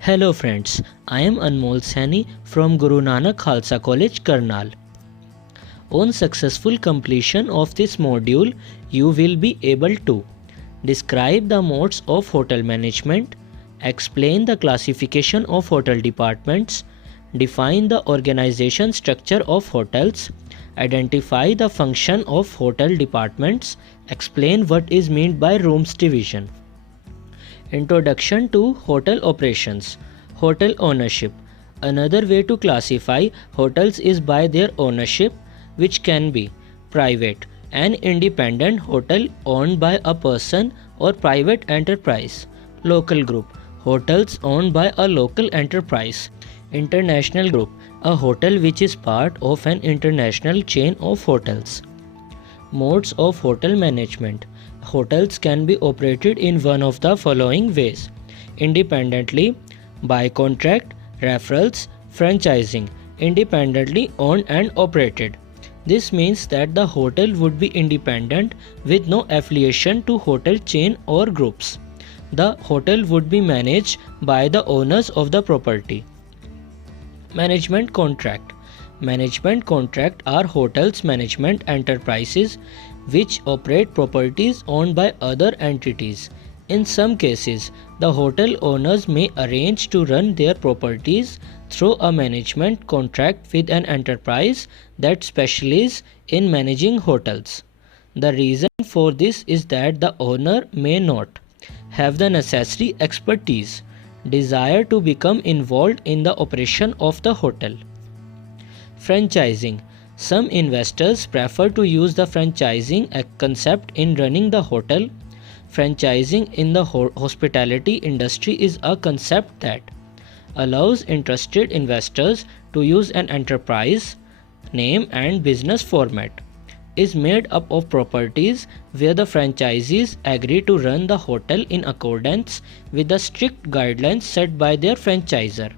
Hello friends, I am Anmol Saini from Guru Nanak Khalsa College, Karnal. On successful completion of this module, you will be able to describe the modes of hotel management, explain the classification of hotel departments, define the organization structure of hotels, identify the function of hotel departments, explain what is meant by rooms division. Introduction to hotel operations. Hotel ownership. Another way to classify hotels is by their ownership, which can be private, an independent hotel owned by a person or private enterprise. Local group. Hotels owned by a local enterprise. International group. A hotel which is part of an international chain of hotels. Modes of hotel management. Hotels can be operated in one of the following ways: independently, by contract, referrals, franchising, independently owned and operated. This means that the hotel would be independent with no affiliation to hotel chain or groups. The hotel would be managed by the owners of the property. Management contract. Management contract are hotels management enterprises which operate properties owned by other entities. In some cases, the hotel owners may arrange to run their properties through a management contract with an enterprise that specializes in managing hotels. The reason for this is that the owner may not have the necessary expertise, desire to become involved in the operation of the hotel. Franchising. Some investors prefer to use the franchising concept in running the hotel. Franchising in the hospitality industry is a concept that allows interested investors to use an enterprise name and business format. Is made up of properties where the franchisees agree to run the hotel in accordance with the strict guidelines set by their franchisor.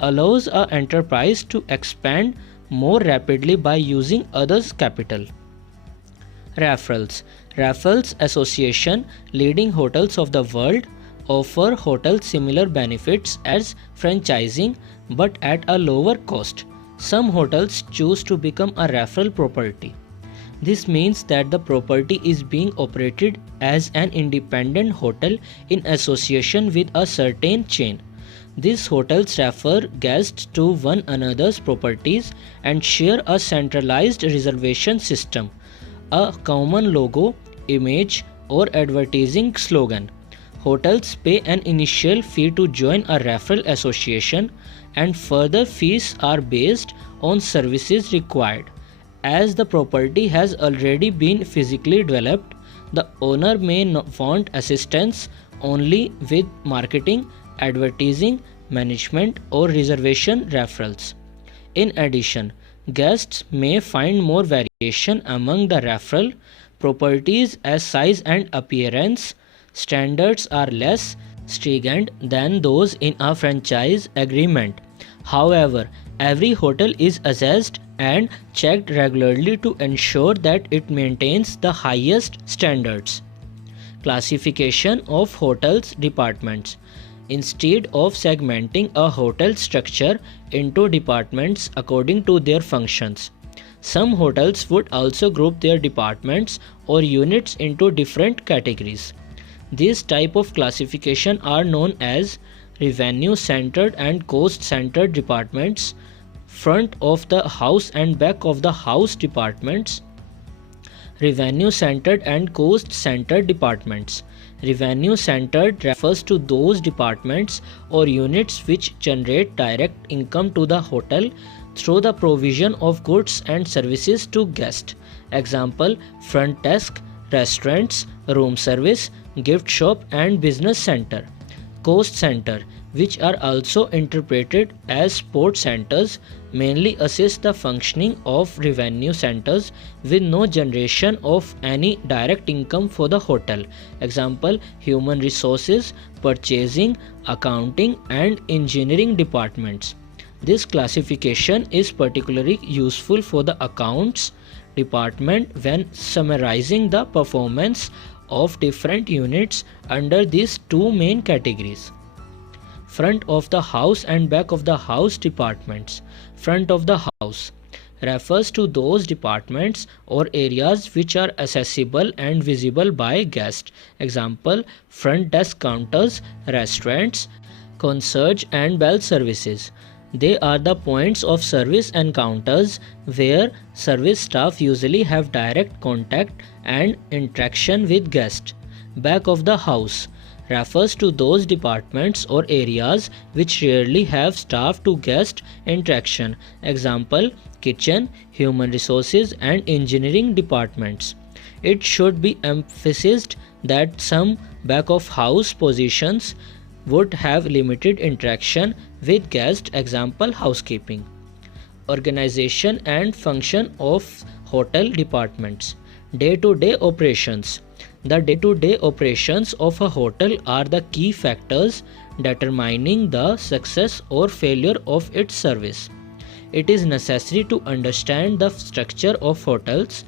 Allows an enterprise to expand more rapidly by using others' capital. Referrals. Referrals Association, leading hotels of the world, offer hotels similar benefits as franchising but at a lower cost. Some hotels choose to become a referral property. This means that the property is being operated as an independent hotel in association with a certain chain. These hotels refer guests to one another's properties and share a centralized reservation system, a common logo, image, or advertising slogan. Hotels pay an initial fee to join a referral association, and further fees are based on services required. As the property has already been physically developed, the owner may want assistance only with marketing, advertising, management, or reservation referrals. In addition, guests may find more variation among the referral properties as size and appearance standards are less stringent than those in a franchise agreement. However, every hotel is assessed and checked regularly to ensure that it maintains the highest standards. Classification of hotels departments. Instead of segmenting a hotel structure into departments according to their functions, some hotels would also group their departments or units into different categories. These type of classification are known as revenue-centered and cost-centered departments, front of the house and back of the house departments, revenue-centered and cost-centered departments. Revenue-centered refers to those departments or units which generate direct income to the hotel through the provision of goods and services to guests. Example: front desk, restaurants, room service, gift shop, and business center. Cost center, which are also interpreted as support centers, mainly assist the functioning of revenue centers with no generation of any direct income for the hotel. Example: human resources, purchasing, accounting, and engineering departments. This classification is particularly useful for the accounts department when summarizing the performance of different units under these two main categories. Front of the house and back of the house departments. Front of the house refers to those departments or areas which are accessible and visible by guests. Example, front desk counters, restaurants, concierge and bell services. They are the points of service and counters where service staff usually have direct contact and interaction with guests. Back of the house refers to those departments or areas which rarely have staff to guest interaction. Example, kitchen, human resources and engineering departments. It should be emphasized that some back of house positions would have limited interaction with guests. Example, housekeeping. Organization and function of hotel departments. Day-to-day operations. The day-to-day operations of a hotel are the key factors determining the success or failure of its service. It is necessary to understand the structure of hotels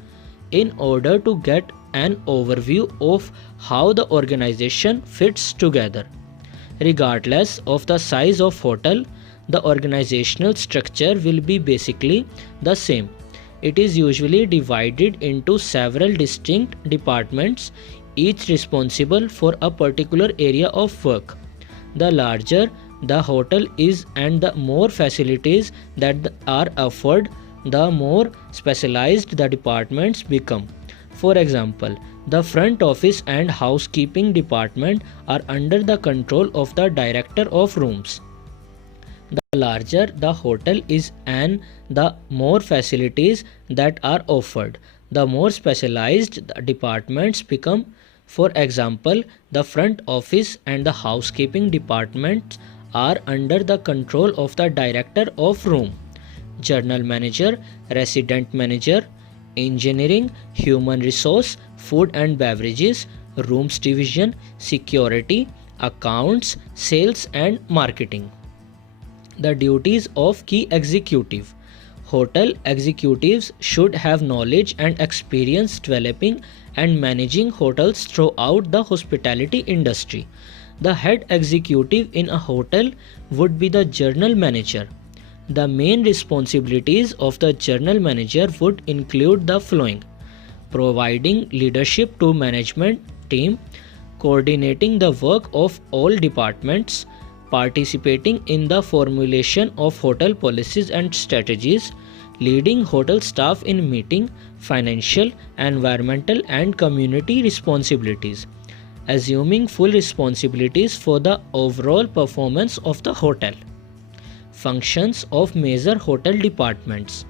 in order to get an overview of how the organization fits together. Regardless of the size of hotel, the organizational structure will be basically the same. It is usually divided into several distinct departments, each responsible for a particular area of work. The larger the hotel is and the more facilities that are offered, the more specialized the departments become. For example, the front office and housekeeping department are under the control of the director of rooms. The larger the hotel is and the more facilities that are offered, the more specialized the departments become. For example, the front office and the housekeeping departments are under the control of the director of room, general manager, resident manager, engineering, human resource, food and beverages, rooms division, security, accounts, sales and marketing. The duties of key executive. Hotel executives should have knowledge and experience developing and managing hotels throughout the hospitality industry. The head executive in a hotel would be the general manager. The main responsibilities of the general manager would include the following: providing leadership to management team, coordinating the work of all departments, participating in the formulation of hotel policies and strategies, leading hotel staff in meeting financial, environmental and community responsibilities, assuming full responsibilities for the overall performance of the hotel. Functions of major hotel departments.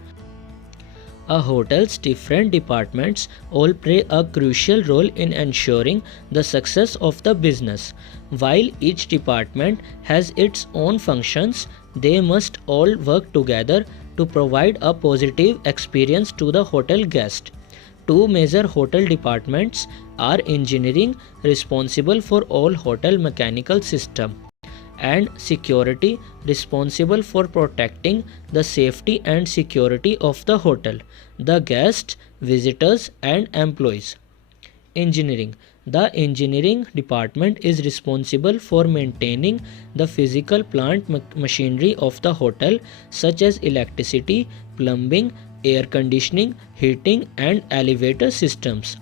A hotel's different departments all play a crucial role in ensuring the success of the business. While each department has its own functions, they must all work together to provide a positive experience to the hotel guest. Two major hotel departments are engineering, responsible for all hotel mechanical system, and security, responsible for protecting the safety and security of the hotel, the guests, visitors and employees. Engineering. The engineering department is responsible for maintaining the physical plant machinery of the hotel, such as electricity, plumbing, air conditioning, heating and elevator systems.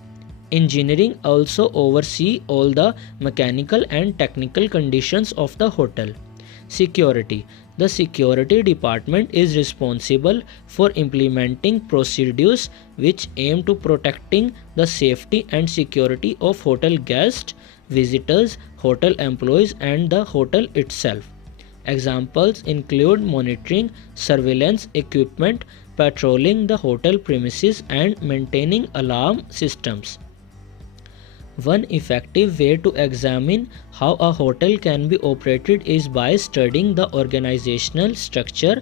Engineering also oversee all the mechanical and technical conditions of the hotel. Security. The security department is responsible for implementing procedures which aim to protecting the safety and security of hotel guests, visitors, hotel employees and the hotel itself. Examples include monitoring, surveillance equipment, patrolling the hotel premises and maintaining alarm systems. One effective way to examine how a hotel can be operated is by studying the organizational structure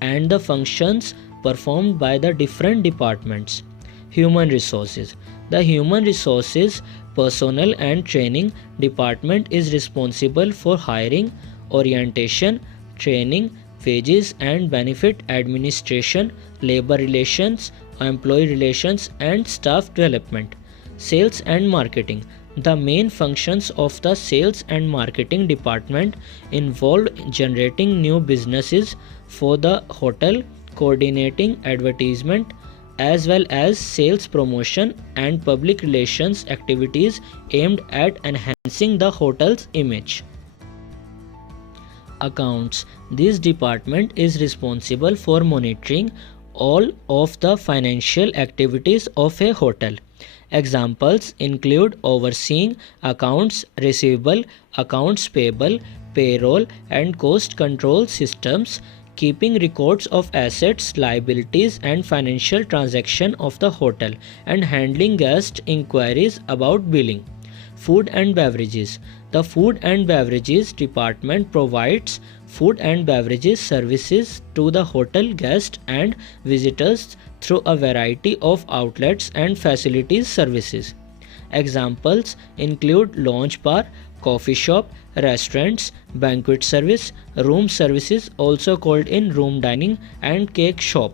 and the functions performed by the different departments. Human resources. The human resources, personnel and training department is responsible for hiring, orientation, training, wages and benefit administration, labor relations, employee relations and staff development. Sales and marketing. The main functions of the sales and marketing department involved generating new businesses for the hotel, coordinating advertisement, as well as sales promotion and public relations activities aimed at enhancing the hotel's image. Accounts. This department is responsible for monitoring all of the financial activities of a hotel. Examples include overseeing accounts receivable, accounts payable, payroll, and cost control systems, keeping records of assets, liabilities, and financial transactions of the hotel, and handling guest inquiries about billing. Food and beverages. The food and beverages department provides food and beverages services to the hotel guests and visitors through a variety of outlets and facilities services. Examples include lounge bar, coffee shop, restaurants, banquet service, room services also called in room dining, and cake shop.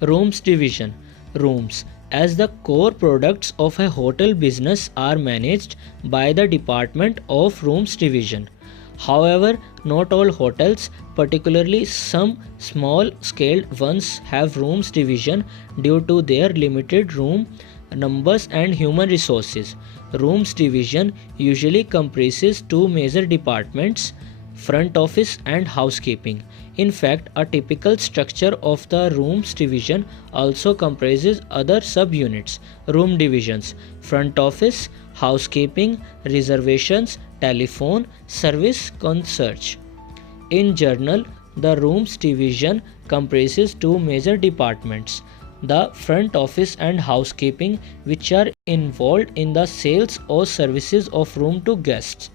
Rooms division. Rooms as the core products of a hotel business are managed by the Department of Rooms division. However, not all hotels, particularly some small scaled ones, have rooms division due to their limited room numbers and human resources. Rooms division usually comprises two major departments, front office and housekeeping. In fact, a typical structure of the rooms division also comprises other subunits, room divisions, front office, housekeeping, reservations, telephone, service, concierge. In general, the rooms division comprises two major departments, the front office and housekeeping, which are involved in the sales or services of room to guests.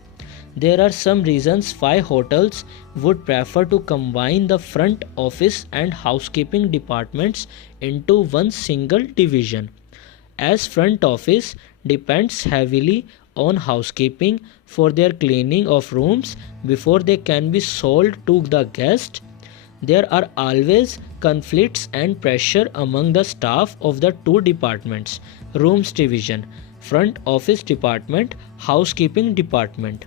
There are some reasons why hotels would prefer to combine the front office and housekeeping departments into one single division. As front office depends heavily on housekeeping for their cleaning of rooms before they can be sold to the guest, there are always conflicts and pressure among the staff of the two departments, rooms division, front office department, housekeeping department.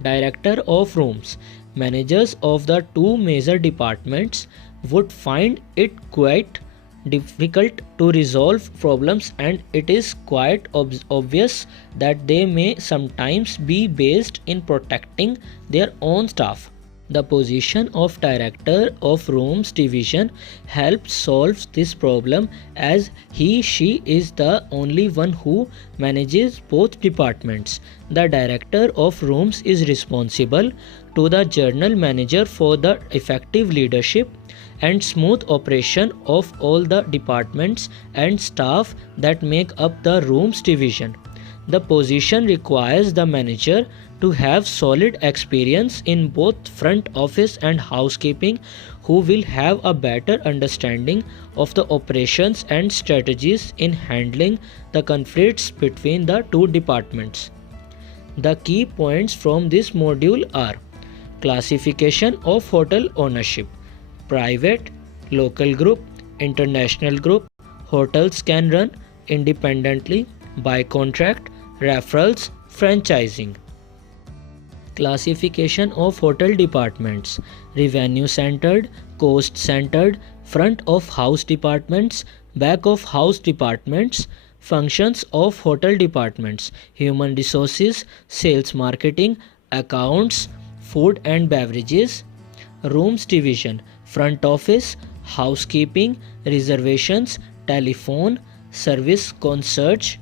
Director of rooms. Managers of the two major departments would find it quite difficult to resolve problems, and it is quite obvious that they may sometimes be based in protecting their own staff. The position of Director of Rooms Division helps solve this problem, as he/she is the only one who manages both departments. The Director of Rooms is responsible to the General Manager for the effective leadership and smooth operation of all the departments and staff that make up the Rooms Division. The position requires the manager to have solid experience in both front office and housekeeping, who will have a better understanding of the operations and strategies in handling the conflicts between the two departments. The key points from this module are: classification of hotel ownership, private, local group, international group. Hotels can run independently, by contract, referrals, franchising. Classification of hotel departments: revenue centered, cost centered, front of house departments, back of house departments. Functions of hotel departments: human resources, sales, marketing, accounts, food and beverages. Rooms division: front office, housekeeping, reservations, telephone, service, concierge.